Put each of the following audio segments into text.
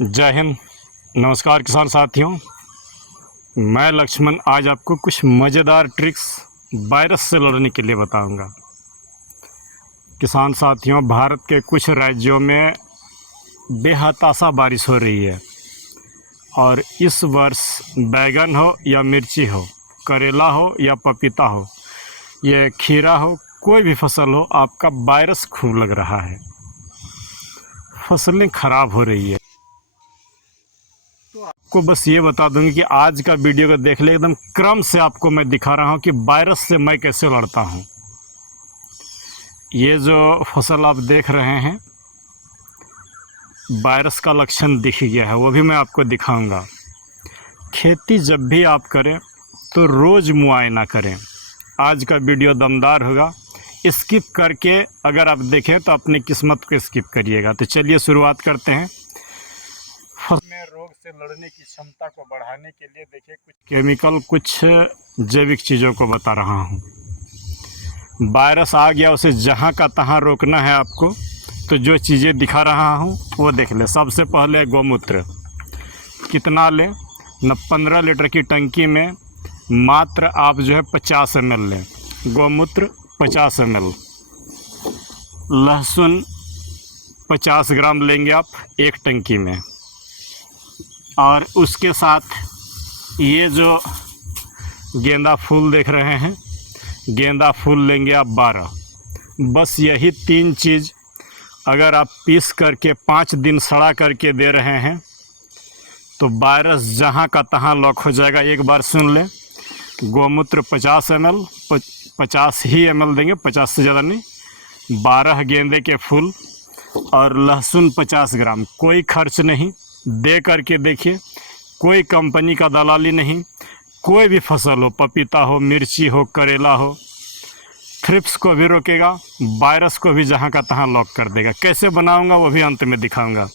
जय हिंद। नमस्कार किसान साथियों, मैं लक्ष्मण आज आपको कुछ मज़ेदार ट्रिक्स वायरस से लड़ने के लिए बताऊंगा। किसान साथियों, भारत के कुछ राज्यों में बेहताशा बारिश हो रही है और इस वर्ष बैगन हो या मिर्ची हो, करेला हो या पपीता हो, ये खीरा हो, कोई भी फसल हो, आपका वायरस खूब लग रहा है। फसलें ख़राब हो रही है। तो आपको बस ये बता दूंगी कि आज का वीडियो को देख ले, एकदम क्रम से आपको मैं दिखा रहा हूँ कि वायरस से मैं कैसे लड़ता हूँ। ये जो फसल आप देख रहे हैं, वायरस का लक्षण दिख गया है, वो भी मैं आपको दिखाऊंगा। खेती जब भी आप करें तो रोज़ मुआयना करें। आज का वीडियो दमदार होगा, स्किप करके अगर आप देखें तो अपनी किस्मत को स्किप करिएगा। तो चलिए शुरुआत करते हैं। में रोग से लड़ने की क्षमता को बढ़ाने के लिए देखिए कुछ केमिकल, कुछ जैविक चीज़ों को बता रहा हूँ। वायरस आ गया, उसे जहाँ का तहाँ रोकना है आपको। तो जो चीज़ें दिखा रहा हूँ वो देख ले। सबसे पहले गौमूत्र कितना लें न, 15 लीटर की टंकी में मात्र आप जो है 50 ml लें। गौमूत्र 50 ml। लहसुन 50 ग्राम लेंगे आप एक टंकी में। और उसके साथ ये जो गेंदा फूल देख रहे हैं, गेंदा फूल लेंगे आप 12। बस यही 3 चीज़ अगर आप पीस करके 5 दिन सड़ा करके दे रहे हैं तो वायरस जहाँ का तहाँ लॉक हो जाएगा। एक बार सुन लें, गौमूत्र 50 ml, 50 ही ml देंगे, 50 से ज़्यादा नहीं। 12 गेंदे के फूल और लहसुन 50 ग्राम। कोई खर्च नहीं, दे करके देखिए। कोई कंपनी का दलाली नहीं। कोई भी फसल हो, पपीता हो, मिर्ची हो, करेला हो, थ्रिप्स को भी रोकेगा, वायरस को भी जहाँ का तहाँ लॉक कर देगा। कैसे बनाऊंगा वो भी अंत में दिखाऊंगा।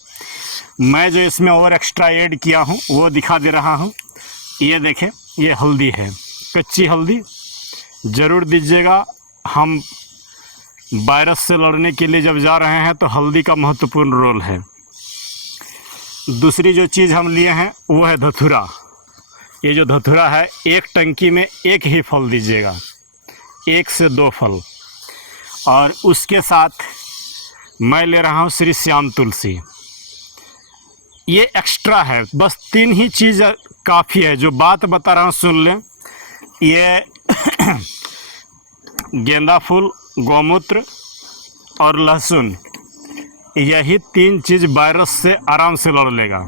मैं जो इसमें और एक्स्ट्रा ऐड किया हूँ वो दिखा दे रहा हूँ। ये देखें, ये हल्दी है, कच्ची हल्दी ज़रूर दीजिएगा। हम वायरस से लड़ने के लिए जब जा रहे हैं तो हल्दी का महत्वपूर्ण रोल है। दूसरी जो चीज़ हम लिए हैं वो है धतूरा। ये जो धतूरा है, एक टंकी में एक ही फल दीजिएगा, 1 से 2 फल। और उसके साथ मैं ले रहा हूँ श्री श्याम तुलसी। ये एक्स्ट्रा है, बस 3 ही चीज़ काफ़ी है। जो बात बता रहा हूँ सुन लें। ये गेंदा फूल, गौमूत्र और लहसुन, यही 3 चीज़ वायरस से आराम से लड़ लेगा।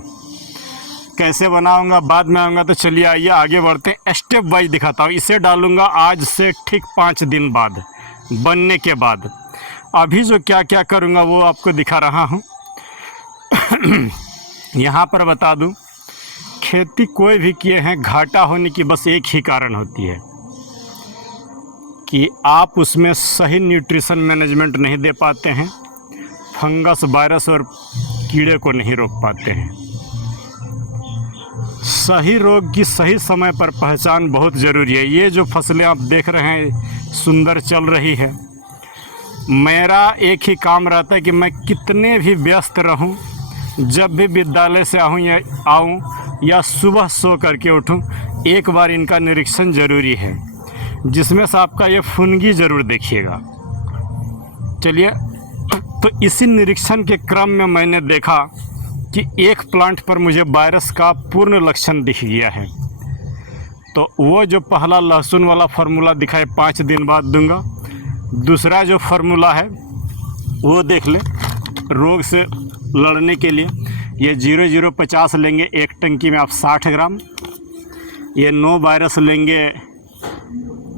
कैसे बनाऊंगा बाद में आऊँगा। तो चलिए आइए आगे बढ़ते हैं, स्टेप वाइज दिखाता हूँ। इसे डालूंगा आज से ठीक 5 दिन बाद, बनने के बाद। अभी जो क्या क्या करूँगा वो आपको दिखा रहा हूँ। यहाँ पर बता दूँ, खेती कोई भी किए हैं, घाटा होने की बस एक ही कारण होती है कि आप उसमें सही न्यूट्रिशन मैनेजमेंट नहीं दे पाते हैं, फंगस, वायरस और कीड़े को नहीं रोक पाते हैं। सही रोग की सही समय पर पहचान बहुत ज़रूरी है। ये जो फसलें आप देख रहे हैं सुंदर चल रही है, मेरा एक ही काम रहता है कि मैं कितने भी व्यस्त रहूं, जब भी विद्यालय से आऊं या सुबह सो करके उठूं, एक बार इनका निरीक्षण ज़रूरी है, जिसमें से आपका ये फुनगी ज़रूर देखिएगा। चलिए, तो इसी निरीक्षण के क्रम में मैंने देखा कि एक प्लांट पर मुझे वायरस का पूर्ण लक्षण दिख गया है। तो वो जो पहला लहसुन वाला फार्मूला दिखाए 5 दिन बाद दूंगा। दूसरा जो फार्मूला है वो देख ले, रोग से लड़ने के लिए ये 0050 लेंगे एक टंकी में आप 60 ग्राम। ये नो वायरस लेंगे,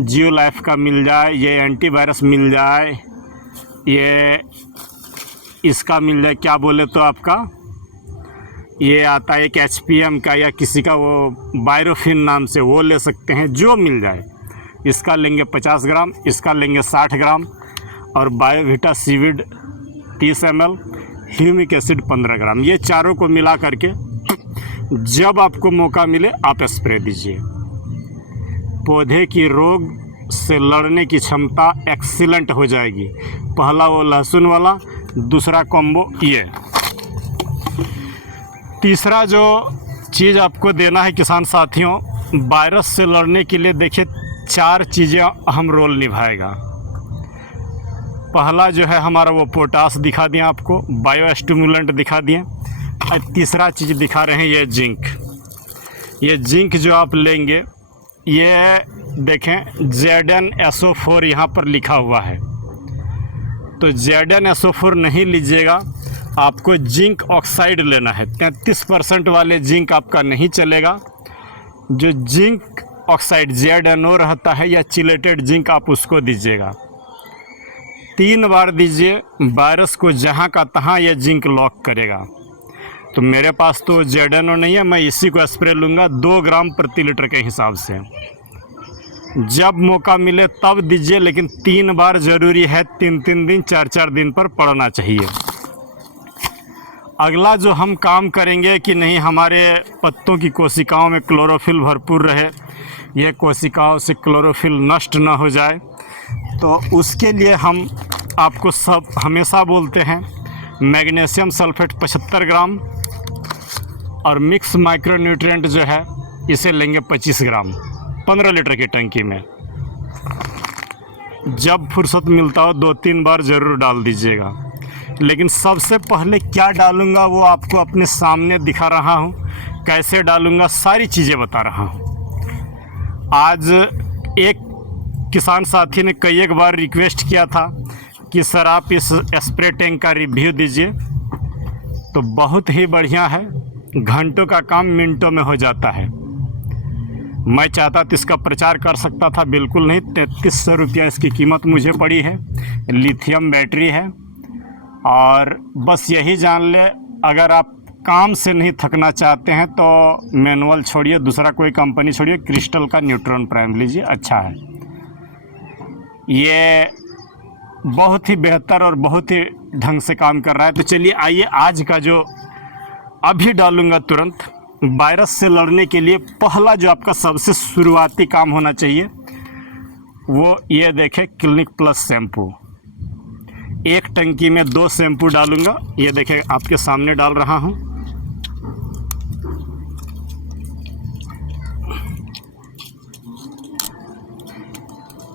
जियो लाइफ का मिल जाए, ये एंटीवायरस मिल जाए, ये इसका मिल जाए, क्या बोले तो आपका ये आता है एक HPM का या किसी का वो बायरोफिन नाम से, वो ले सकते हैं, जो मिल जाए। इसका लेंगे 50 ग्राम, इसका लेंगे 60 ग्राम और बायोवीटा सीविड 30 ml, ह्यूमिक एसिड 15 ग्राम। ये चारों को मिला करके जब आपको मौका मिले आप स्प्रे दीजिए। पौधे की रोग से लड़ने की क्षमता एक्सीलेंट हो जाएगी। पहला वो लहसुन वाला, दूसरा कॉम्बो ये। तीसरा जो चीज़ आपको देना है किसान साथियों, वायरस से लड़ने के लिए देखिए 4 चीज़ें अहम रोल निभाएगा। पहला जो है हमारा वो पोटास दिखा दिया आपको, बायो स्टिमुलेंट दिखा दिए, और तीसरा चीज़ दिखा रहे हैं ये जिंक। ये जिंक जो आप लेंगे, ये देखें ZnSO4 यहाँ पर लिखा हुआ है, तो ZnSO4 नहीं लीजिएगा, आपको जिंक ऑक्साइड लेना है। 33% वाले जिंक आपका नहीं चलेगा। जो जिंक ऑक्साइड ZnO रहता है या चिलेटेड जिंक, आप उसको दीजिएगा। 3 बार दीजिए, वायरस को जहाँ का तहाँ यह जिंक लॉक करेगा। तो मेरे पास तो ZnO नहीं है, मैं इसी को स्प्रे लूँगा 2 ग्राम प्रति लीटर के हिसाब से। जब मौका मिले तब दीजिए, लेकिन 3 बार ज़रूरी है, 3-3 दिन 4-4 दिन पर पड़ना चाहिए। अगला जो हम काम करेंगे कि नहीं हमारे पत्तों की कोशिकाओं में क्लोरोफिल भरपूर रहे, ये कोशिकाओं से क्लोरोफिल नष्ट ना हो जाए, तो उसके लिए हम आपको सब हमेशा बोलते हैं मैग्नीशियम सल्फेट 75 ग्राम और मिक्स माइक्रोन्यूट्रिएंट जो है इसे लेंगे 25 ग्राम 15 लीटर की टंकी में। जब फुर्सत मिलता हो 2-3 बार ज़रूर डाल दीजिएगा। लेकिन सबसे पहले क्या डालूंगा वो आपको अपने सामने दिखा रहा हूँ, कैसे डालूंगा सारी चीज़ें बता रहा हूँ। आज एक किसान साथी ने कई एक बार रिक्वेस्ट किया था कि सर आप इस स्प्रे टैंक का रिव्यू दीजिए, तो बहुत ही बढ़िया है, घंटों का काम मिनटों में हो जाता है। मैं चाहता तो इसका प्रचार कर सकता था, बिल्कुल नहीं। 3300 रुपया इसकी कीमत मुझे पड़ी है। लिथियम बैटरी है, और बस यही जान ले, अगर आप काम से नहीं थकना चाहते हैं तो मैनुअल छोड़िए, दूसरा कोई कंपनी छोड़िए, क्रिस्टल का न्यूट्रॉन प्राइम लीजिए, अच्छा है। ये बहुत ही बेहतर और बहुत ही ढंग से काम कर रहा है। तो चलिए आइए, आज का जो अभी डालूंगा तुरंत वायरस से लड़ने के लिए पहला जो आपका सबसे शुरुआती काम होना चाहिए वो ये देखें, क्लिनिक प्लस शैम्पू। 1 टंकी में 2 शैम्पू डालूंगा, ये देखें आपके सामने डाल रहा हूँ।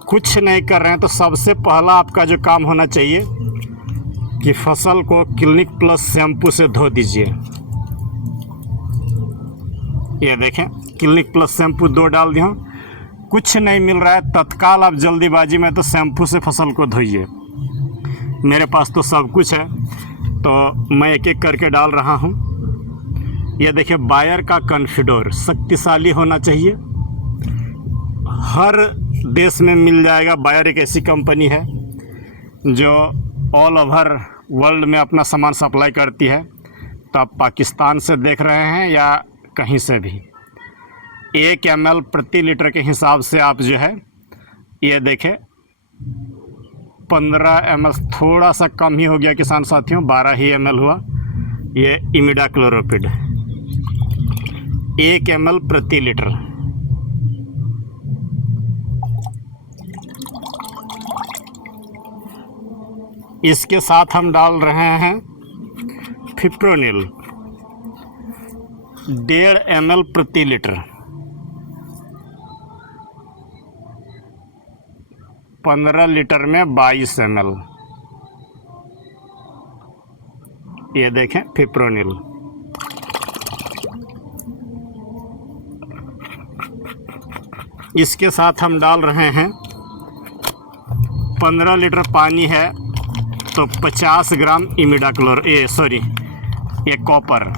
कुछ नहीं कर रहे हैं, तो सबसे पहला आपका जो काम होना चाहिए कि फसल को क्लिनिक प्लस शैम्पू से धो दीजिए। ये देखें क्लिनिक प्लस शैम्पू 2 डाल दिया। कुछ नहीं मिल रहा है, तत्काल आप जल्दीबाजी में तो शैम्पू से फसल को धोइए। मेरे पास तो सब कुछ है, तो मैं एक एक करके डाल रहा हूँ। ये देखिए बायर का कॉन्फिडोर शक्तिशाली होना चाहिए, हर देश में मिल जाएगा। बायर एक ऐसी कंपनी है जो ऑल ओवर वर्ल्ड में अपना सामान सप्लाई करती है। तो आप पाकिस्तान से देख रहे हैं या कहीं से भी, 1 ml प्रति लीटर के हिसाब से आप जो है ये देखें 15 ml, थोड़ा सा कम ही हो गया किसान साथियों, 12 ही ml हुआ। ये इमिडाक्लोरोपिड 1 ml प्रति लीटर। इसके साथ हम डाल रहे हैं फिप्रोनिल 1.5 ml प्रति लीटर। 15 लीटर में 22 ml। ये देखें फिप्रोनिल। इसके साथ हम डाल रहे हैं 15 लीटर पानी है तो 50 ग्राम ये कॉपर।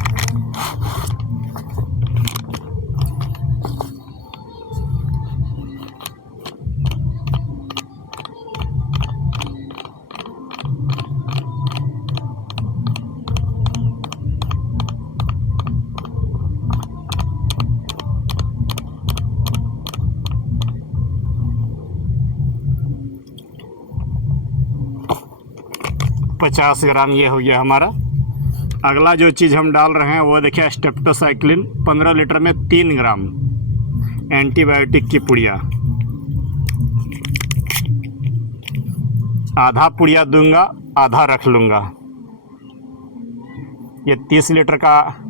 पचास ग्राम ये हो गया हमारा। अगला जो चीज़ हम डाल रहे हैं वो देखिए स्टेप्टोसाइक्लिन 15 लीटर में 3 ग्राम एंटीबायोटिक की पुड़िया। आधा पुड़िया दूंगा, आधा रख लूँगा। ये 30 लीटर का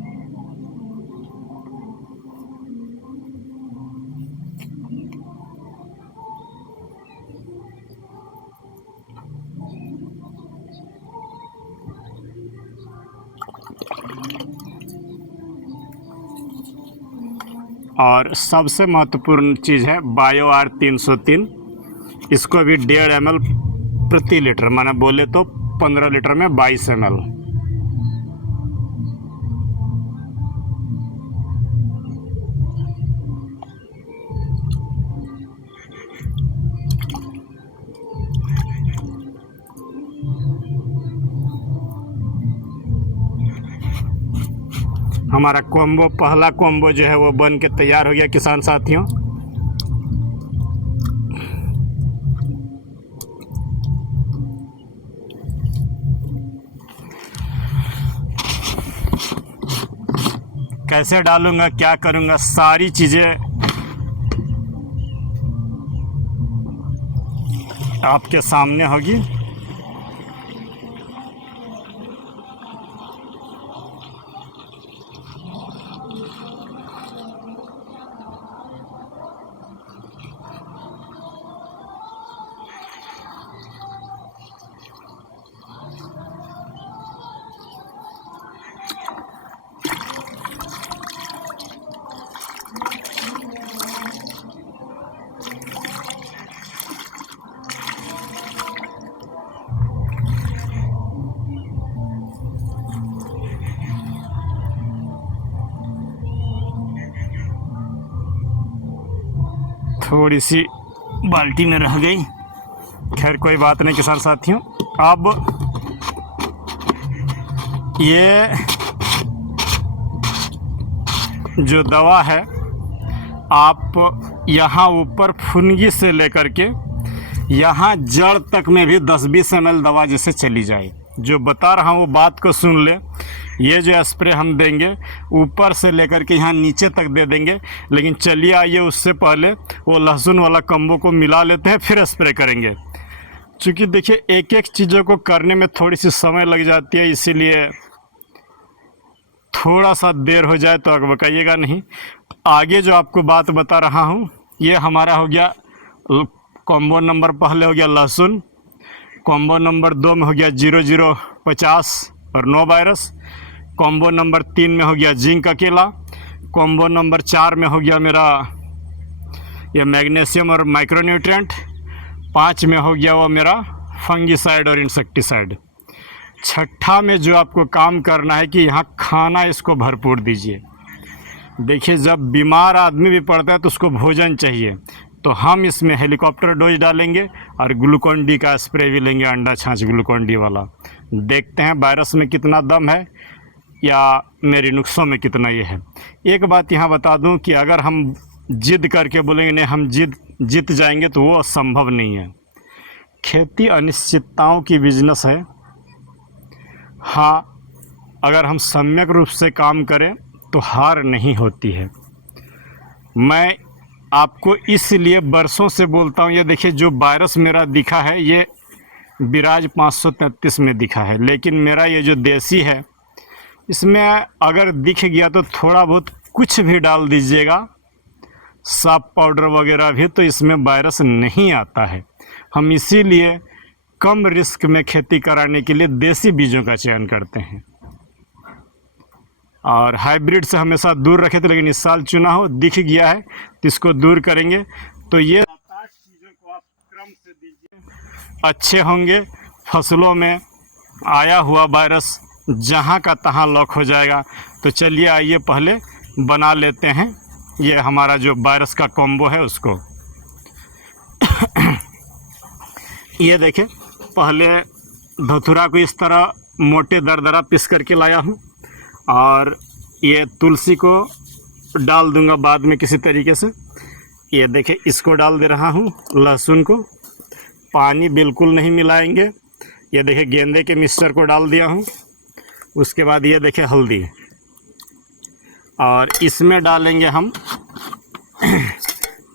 और सबसे महत्वपूर्ण चीज़ है बायो आर 303, इसको भी 1.5 ml प्रति लीटर, माना बोले तो 15 लीटर में 22 ml। हमारा कॉम्बो, पहला कॉम्बो जो है वो बन के तैयार हो गया किसान साथियों। कैसे डालूंगा, क्या करूंगा, सारी चीज़ें आपके सामने होगी। थोड़ी सी बाल्टी में रह गई, खैर कोई बात नहीं किसान साथियों। अब ये जो दवा है आप यहाँ ऊपर फुनगी से लेकर के यहाँ जड़ तक में भी 10-20 ml दवा जैसे चली जाए। जो बता रहा हूँ वो बात को सुन ले। ये जो स्प्रे हम देंगे ऊपर से लेकर के यहाँ नीचे तक दे देंगे, लेकिन चलिए आइए उससे पहले वो लहसुन वाला कम्बो को मिला लेते हैं, फिर स्प्रे करेंगे। क्योंकि देखिए एक एक चीज़ों को करने में थोड़ी सी समय लग जाती है, इसीलिए थोड़ा सा देर हो जाए तो अकबकाइएगा नहीं। आगे जो आपको बात बता रहा हूँ ये हमारा हो गया कॉम्बो नंबर, पहले हो गया लहसुन, कॉम्बो नंबर 2 में हो गया 0050 और 9 वायरस, कॉम्बो नंबर 3 में हो गया जिंक अकेला, कॉम्बो नंबर 4 में हो गया मेरा ये मैग्नीशियम और माइक्रोन्यूट्रिएंट, 5 में हो गया वो मेरा फंगीसाइड और इंसेक्टिसाइड। छठा में जो आपको काम करना है कि यहाँ खाना इसको भरपूर दीजिए। देखिए जब बीमार आदमी भी पड़ता है तो उसको भोजन चाहिए, तो हम इसमें हेलीकॉप्टर डोज डालेंगे और ग्लूकोन डी का स्प्रे भी लेंगे, अंडा छाछ ग्लूकोन डी वाला। देखते हैं वायरस में कितना दम है या मेरी नुस्खों में कितना ये है। एक बात यहाँ बता दूं कि अगर हम जिद करके बोलेंगे नहीं हम जीत जाएंगे तो वो संभव नहीं है। खेती अनिश्चितताओं की बिजनेस है। हाँ, अगर हम सम्यक रूप से काम करें तो हार नहीं होती है। मैं आपको इसलिए बरसों से बोलता हूँ। ये देखिए जो वायरस मेरा दिखा है ये बिराज 533 में दिखा है, लेकिन मेरा ये जो देसी है इसमें अगर दिख गया तो थोड़ा बहुत कुछ भी डाल दीजिएगा, साफ पाउडर वगैरह भी, तो इसमें वायरस नहीं आता है। हम इसीलिए कम रिस्क में खेती कराने के लिए देसी बीजों का चयन करते हैं और हाइब्रिड से हमेशा दूर रखे थे, लेकिन इस साल चुना हो दिख गया है तो इसको दूर करेंगे। तो ये 7-8 चीज़ों को आप क्रम से दीजिए, अच्छे होंगे। फसलों में आया हुआ वायरस जहाँ का तहाँ लॉक हो जाएगा। तो चलिए आइए पहले बना लेते हैं ये हमारा जो वायरस का कॉम्बो है उसको। ये देखें, पहले धतूरा को इस तरह मोटे दरदरा पीस करके लाया हूँ और ये तुलसी को डाल दूंगा बाद में किसी तरीके से। ये देखें इसको डाल दे रहा हूँ, लहसुन को पानी बिल्कुल नहीं मिलाएंगे। ये देखें गेंदे के मिक्सचर को डाल दिया हूँ। उसके बाद ये देखें हल्दी, और इसमें डालेंगे हम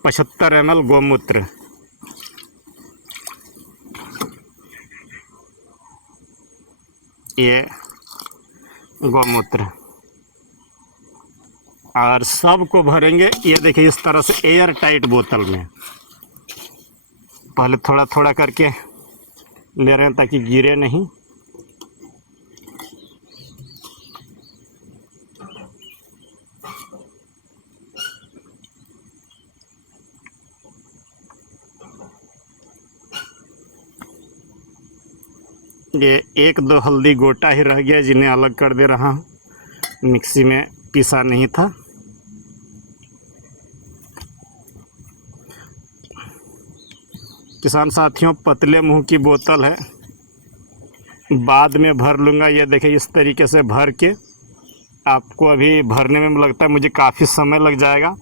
75 ml गौमूत्र। ये गौमूत्र और सबको भरेंगे। ये देखिए इस तरह से एयर टाइट बोतल में पहले थोड़ा थोड़ा करके ले रहे हैं ताकि गिरे नहीं। ये 1-2 हल्दी गोटा ही रह गया जिन्हें अलग कर दे रहा हूँ, मिक्सी में पीसा नहीं था। किसान साथियों, पतले मुंह की बोतल है, बाद में भर लूँगा। ये देखिए इस तरीके से भर के, आपको अभी भरने में लगता है मुझे काफ़ी समय लग जाएगा,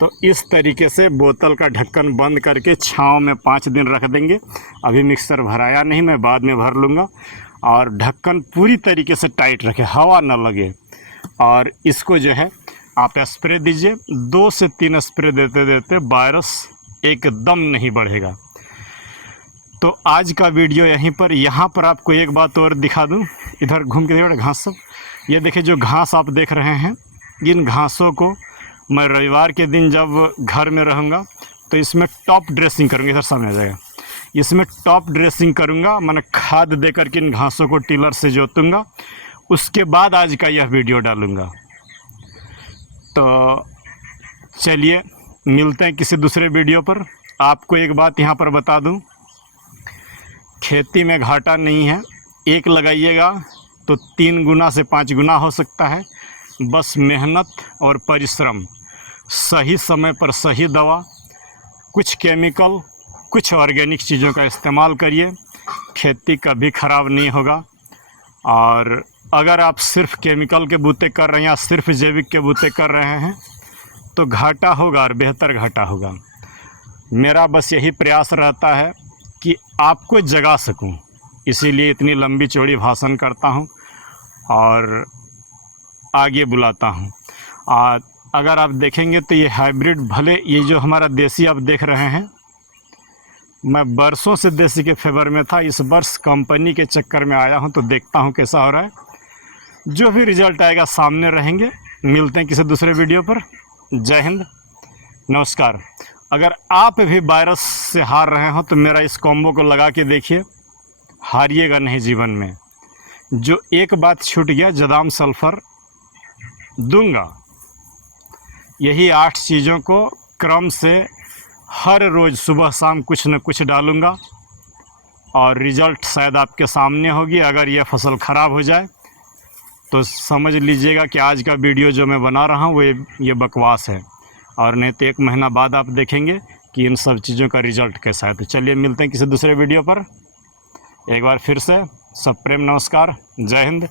तो इस तरीके से बोतल का ढक्कन बंद करके छाँव में 5 दिन रख देंगे। अभी मिक्सर भराया नहीं, मैं बाद में भर लूँगा। और ढक्कन पूरी तरीके से टाइट रखें, हवा ना लगे। और इसको जो है आप स्प्रे दीजिए, 2 से 3 स्प्रे देते देते वायरस एकदम नहीं बढ़ेगा। तो आज का वीडियो यहीं पर, यहाँ पर आपको एक बात और दिखा दूँ, इधर घूम के देखिए घास सब, ये देखिए जो घास आप देख रहे हैं, इन घासों को मैं रविवार के दिन जब घर में रहूँगा तो इसमें टॉप ड्रेसिंग करूँगा। इधर सामने आ जाएगा, इसमें टॉप ड्रेसिंग करूँगा, मैंने खाद दे करके इन घासों को टिलर से जोतूँगा। उसके बाद आज का यह वीडियो डालूँगा। तो चलिए मिलते हैं किसी दूसरे वीडियो पर। आपको एक बात यहाँ पर बता दूँ, खेती में घाटा नहीं है। एक लगाइएगा तो 3 गुना से 5 गुना हो सकता है। बस मेहनत और परिश्रम, सही समय पर सही दवा, कुछ केमिकल, कुछ ऑर्गेनिक चीज़ों का इस्तेमाल करिए, खेती कभी ख़राब नहीं होगा। और अगर आप सिर्फ केमिकल के बूते कर रहे हैं या सिर्फ जैविक के बूते कर रहे हैं तो घाटा होगा, और बेहतर घाटा होगा। मेरा बस यही प्रयास रहता है कि आपको जगा सकूं, इसीलिए इतनी लंबी चौड़ी भाषण करता हूं और आगे बुलाता हूं। अगर आप देखेंगे तो ये हाइब्रिड, भले ये जो हमारा देसी आप देख रहे हैं, मैं बरसों से देसी के फेवर में था, इस वर्ष कंपनी के चक्कर में आया हूं, तो देखता हूं कैसा हो रहा है। जो भी रिजल्ट आएगा सामने रहेंगे। मिलते हैं किसी दूसरे वीडियो पर। जय हिंद, नमस्कार। अगर आप भी वायरस से हार रहे हो तो मेरा इस कॉम्बो को लगा के देखिए, हारिएगा नहीं जीवन में। जो एक बात छूट गया, जदाम सल्फ़र दूंगा। यही 8 चीज़ों को क्रम से हर रोज़ सुबह शाम कुछ न कुछ डालूंगा और रिज़ल्ट शायद आपके सामने होगी। अगर यह फसल ख़राब हो जाए तो समझ लीजिएगा कि आज का वीडियो जो मैं बना रहा हूँ वो ये बकवास है, और नहीं तो 1 महीना बाद आप देखेंगे कि इन सब चीज़ों का रिज़ल्ट कैसा है। तो चलिए मिलते हैं किसी दूसरे वीडियो पर। एक बार फिर से सब प्रेम नमस्कार, जय हिंद।